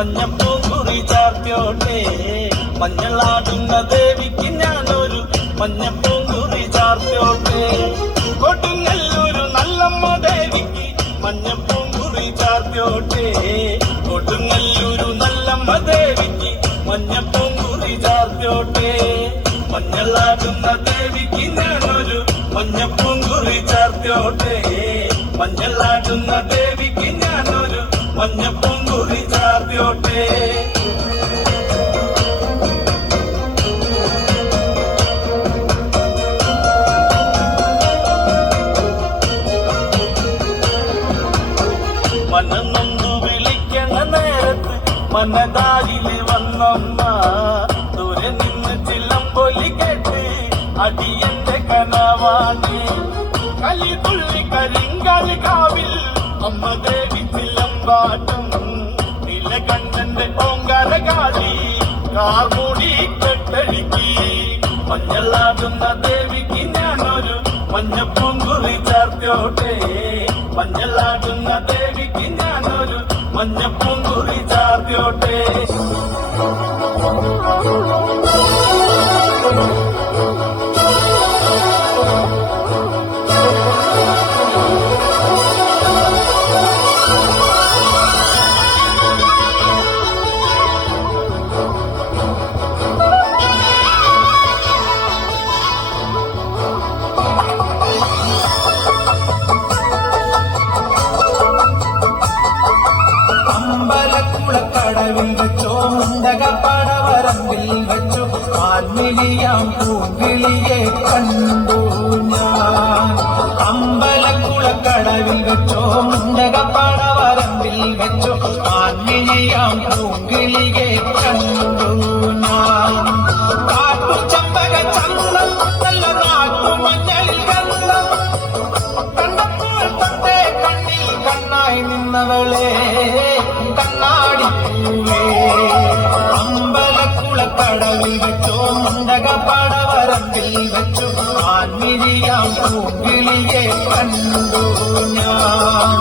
മഞ്ഞപ്പൂങ്കുറി ചാർത്തിയോട്ടെ. മഞ്ഞളാടുന്ന ദേവിക്ക് ഞാനൊരു മഞ്ഞപ്പൂങ്കുറി ചാർത്തിയോട്ടെ. കൊടുങ്ങല്ലൂരു നല്ലമ്മ ദേവിക്ക് മഞ്ഞപ്പൂങ്കുറി ചാർത്തിയോട്ടെ. കൊടുങ്ങല്ലൂരു നല്ലമ്മ ദേവിക്ക് മഞ്ഞപ്പൂങ്കുറി ചാർത്തിയോട്ടെ. മഞ്ഞളാടുന്ന ദേവിക്ക് ഞാനൊരു മഞ്ഞപ്പൂങ്കുറി ചാർത്തിയോട്ടെ. മഞ്ഞളാടുന്ന ദേവിക്ക് ഞാനൊരു മഞ്ഞപ്പൂങ്കുറി ചാർത്തിയോട്ടെ. മനന്നൊന്നു വിളിക്കണ നേരത്ത് മനതാരില് വന്നമ്മ. ദൂരെ നിന്ന് ചിലമ്പൊലി കേട്ട് അടിയന്റെ കനവാണ്. കലിതുള്ളി കരിങ്കാലി കാവിൽ അമ്മ ദേവി ചിലമ്പാട്ടും. നീലകണ്ഠന്റെ ഓങ്കാരകാലി കാർമൂടി കെട്ടഴിക്കി. മഞ്ഞളാടുന്ന ദേവിക്ക് ഞാനൊരു മഞ്ഞപ്പൂങ്കുറി ചാർത്തിയോട്ടെ. മഞ്ഞളാടുന്ന ദേവിക്ക് ഞാനൊരു മഞ്ഞപ്പൂങ്കുറി ചാർത്തിയോട്ടെ. കടവിൽ വെച്ചോ മുണ്ടകപ്പടവരമ്പിൽ വെച്ചു ആൻമിലിയാം പൂങ്കിളിയെ കണ്ടു ഞാൻ. അമ്പലക്കുളക്കടവിൽ വെച്ചോ മുണ്ടകപ്പടവരമ്പിൽ വെച്ചു ആൻമിലിയാം പൂങ്കിളിയെ കണ്ടു ഞാൻ. കാട്ടുചമ്പക ചന്തം നല്ല നാട്ടുമഞ്ഞളിൽ ഗന്ധം കണ്ടപ്പോൾ തന്റെ കണ്ണിൽ കണ്ണായി നിന്നവളെ കണ്ണാടിപ്പൂവേ. അമ്പലക്കുളക്കടവിൽ വെച്ചോ മുണ്ടകപ്പടവരമ്പിൽ വെച്ചു ആൻമിരിയാം പൂങ്കിളിയെ കണ്ടു ഞാൻ.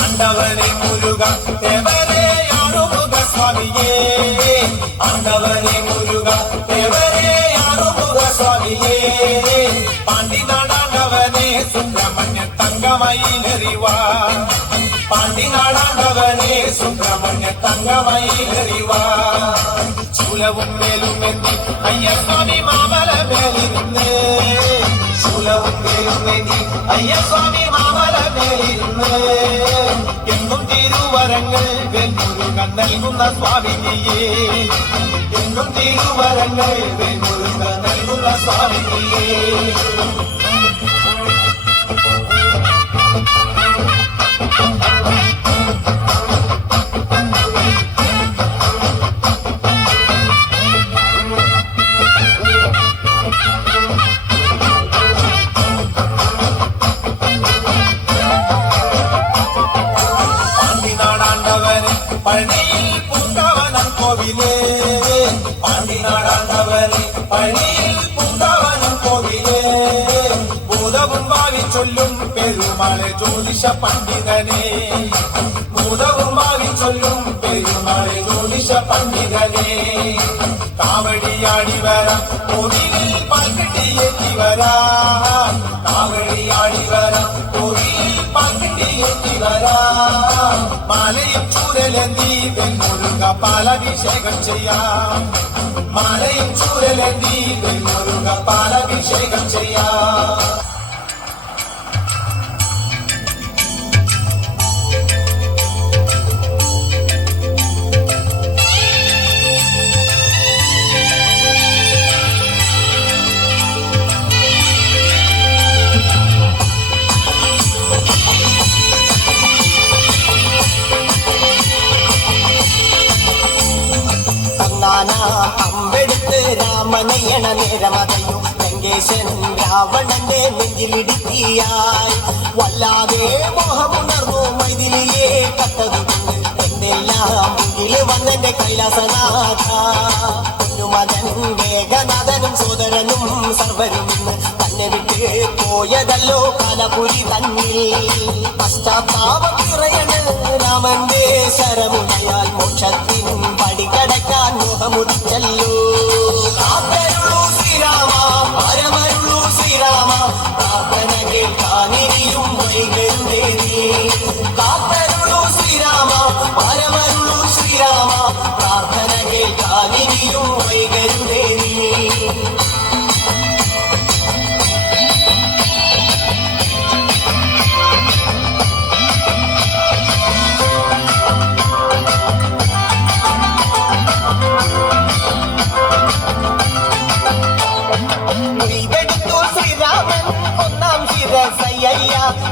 ஆண்டவனே முருகா தேவரே ஆறுமுக சுவாமியே. ஆண்டவனே முருகா தேவரே ஆறுமுக சுவாமியே. பாண்டி நாடாண்டவனே சுப்பிரமணிய தங்கமயிலறிவா. பாண்டி நாடாண்டவனே சுப்பிரமணிய தங்கமயிலறிவா. சூலவும் மேலும் ஏந்தி ஐயஸ்வாமி மாமல மேலிருந்தே. சூலவும் மேலும் ஏந்தி ஐயஸ்വാമി മാമല മേലിരുന്ന് എന്നും തിരുവരങ്ങൾ വെൺമുരുകൻ നൽകുന്ന സ്വാമിനിയേ. എന്നും തിരുവരങ്ങൾ വെൺമുരുകൻ നൽകുന്ന സ്വാമിനിയേ. പഴനിയിൽ പൂങ്കാവനം കോവിലേ. പാണ്ടിനാടാണ്ടവനെ പഴനിയിൽ പൂങ്കാവനം കോവിലേ. ഭൂതവും ഭാവിച്ചൊല്ലും പെരുമാളെ ജ്യോതിഷ പണ്ഡിതനെ. ഭൂതവും ഭാവിച്ചൊല്ലും പെരുമാളെ ജ്യോതിഷ പണ്ഡിതനെ. കാവടിയാടി വരാം കോവിലിൽ പാൽക്കെട്ടിയെത്തി വരാം. കാവടിയാടി വരാം കോവിലിൽ പാൽക്കെട്ടിയെത്തി വരാം. മാലയും ചൂരലേന്തി വെൺമുരുക പാലഭിഷേകം ചെയ്യാം. മാലയും ചൂരലേന്തി വെൺമുരുക പാലഭിഷേകം ചെയ്യാം. ഒന്നാനാം അമ്പെടുത്ത് രാമനയണ നേരമതയോ ലങ്കേശൻ രാവണന്റെ നെഞ്ചിലിടുക്കിയായി വല്ലാതെ മോഹമുണർന്നു മൈഥിലിയെ കത്തതുകൊണ്ട് എന്തെല്ലാം മുന്നില് വന്നെന്റെ കൈലാസനാഥ മകൻ മേഘനാഥനും സോദരനും സർവരും തന്നെ വിട്ട് പോയതല്ലോ കാലപുരി തന്നിൽ പശ്ചാത്താപം നിറയണ് രാമന്റെ ശരമുനയാൽ മോക്ഷത്തിൻ പടികടക്കാൻ മുഖമുടിച്ചല്ലോ കാത്തരുളൂ ശ്രീരാമ പരമരുളൂ ശ്രീരാമ പ്രാർത്ഥന കേൾക്കാനിരിയും വൈകരുതേ നീ കാത്തരുളൂ ശ്രീരാമ പരമരുളൂ ശ്രീരാമ പ്രാർത്ഥന കേൾക്കാനിരിയും വൈകരുതേ നീ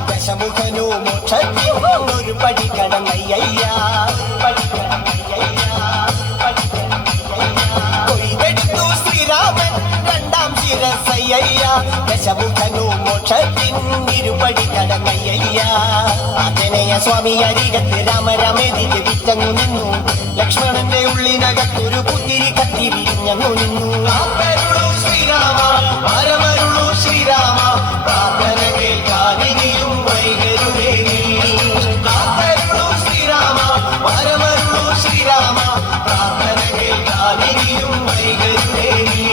ദശമുഖനോ മോക്ഷത്തിനൊരു പടി കടന്നയ്യ കൊയ്തെടുത്തു ശ്രീരാമൻ രണ്ടാം ശിരസയ്യ ദശമുഖനോ മോക്ഷത്തിൻ ഇരുപടി കടന്നയ്യ ആഞ്ജനേയ സ്വാമി അരികത്ത് രാമരാമേതിക്ക് വിറ്റങ്ങു നിന്നു ലക്ഷ്മണന്റെ ഉള്ളിനകത്തൊരു പുത്തിരി കത്തി വിരിഞ്ഞങ്ങു നിന്നു ശ്രീരാമ പരമരുളൂ ശ്രീരാമ പ്രാർത്ഥന കേൾക്കാനിരിയും വൈകരുതേ നീ കാത്തരുളൂ ശ്രീരാമ പരമരുളൂ ശ്രീരാമ പ്രാർത്ഥന കേൾക്കാനിരിയും വൈകരുതേ നീ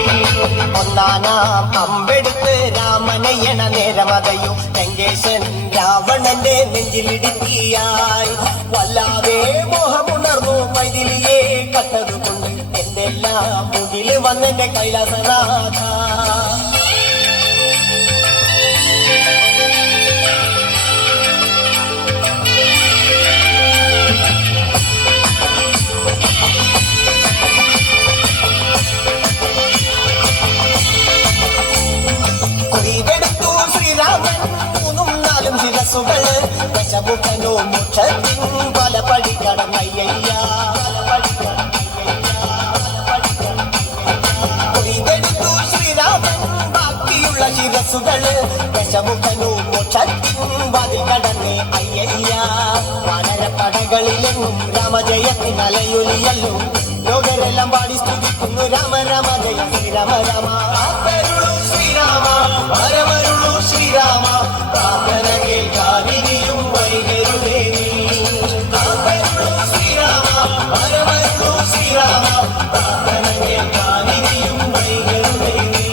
ഒന്നാനാം അമ്പെടുത്ത് രാമനയണ നേരമതയോ ലങ്കേശൻ രാവണന്റെ നെഞ്ചിലിടുക്കിയായി വല്ലാതെ മോഹമുണർന്നു മൈഥിലിയെ കത്തതുകൊണ്ട് എന്തെല്ലാം മുകില് വന്നെന്റെ കൈലാസനാഥ കൊയ്തെടുത്തു ശ്രീരാമൻ മൂന്നും നാലും ശിരസുകള് ദശമുഖനോ മോക്ഷത്തിൻ പല പടി കടന്നയ്യ കൊയ്തെടുത്തു ശ്രീരാമൻ ബാക്കിയുള്ള ശിരസുകള് ദശമുഖനോ മോക്ഷത്തിൻ പതി കടന്നേ അയ്യ വാനരപ്പടകളിലെങ്ങും രാമജയത്തിൻ അലയൊലിയല്ലോ ലോകരെല്ലാം പാടി സ്തുതിക്കുന്നു രാമ രാമ ജയ ശ്രീരാമ രാമ ശ്രീരാമ പരമരുളൂ ശ്രീരാമ പ്രാർത്ഥന കേൾക്കാനിരിയും വൈകരുതേ നീ ശ്രീരാമ പരമരുളൂ ശ്രീരാമ പ്രാർത്ഥന കേൾക്കാനിരിയും വൈകരുതേ നീ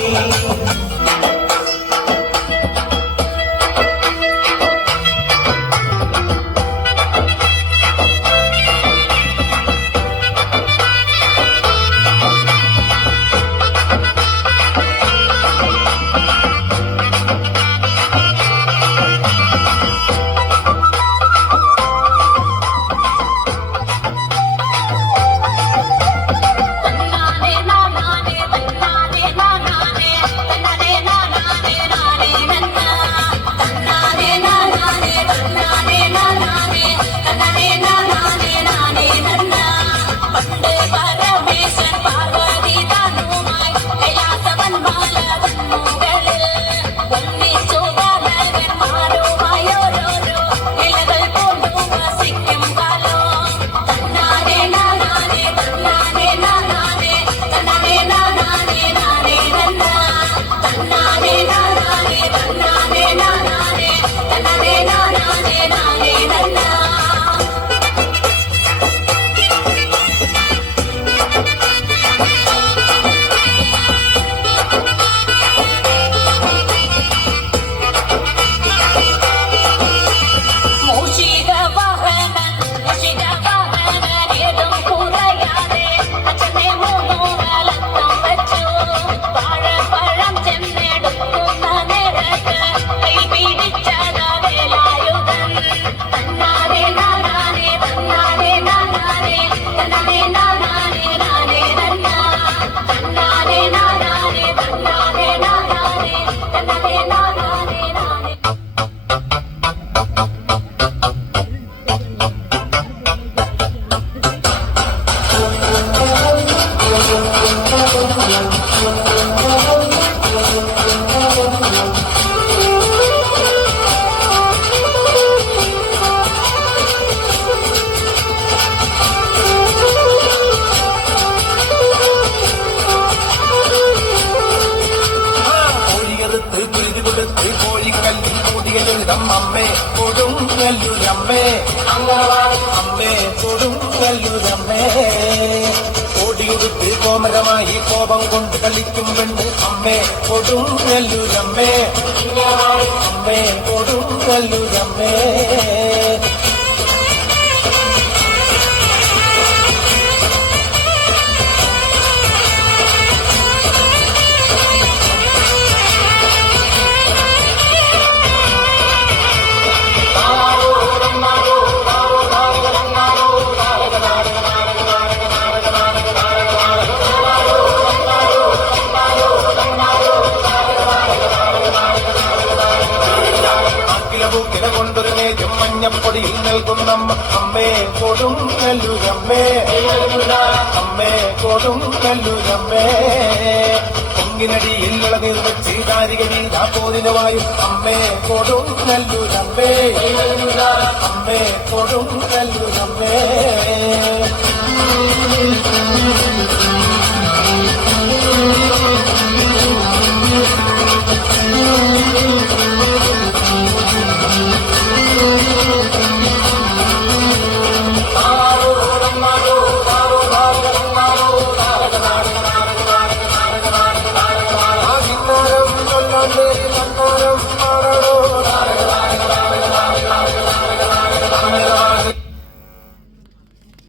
അമ്മേ കൊടുങ്ങല്ലൂരമ്മേ അമ്മേ കൊടുങ്ങല്ലൂരമ്മേ ഓടിയുടുത്ത് കോമരമായി കോപം കൊണ്ട് കളിക്കും പെണ്ണ് അമ്മേ കൊടുങ്ങല്ലൂരമ്മേ അമ്മേ കൊടുങ്ങല്ലൂരമ്മേ കൊണ്ടൊരു നേരം മഞ്ഞപ്പൊടിയിൽ നൽകുന്ന അമ്മേ കൊടുങ്ങല്ലൂരമ്മേ അമ്മേ കൊടുങ്ങല്ലൂരമ്മേ പൊങ്ങിനടിയിൽ ഇളനീർ വെച്ച് കാരികരീതാ പോരിനുമായും അമ്മേ കൊടുങ്ങല്ലൂരമ്മേ അമ്മേ കൊടുങ്ങല്ലൂരമ്മേ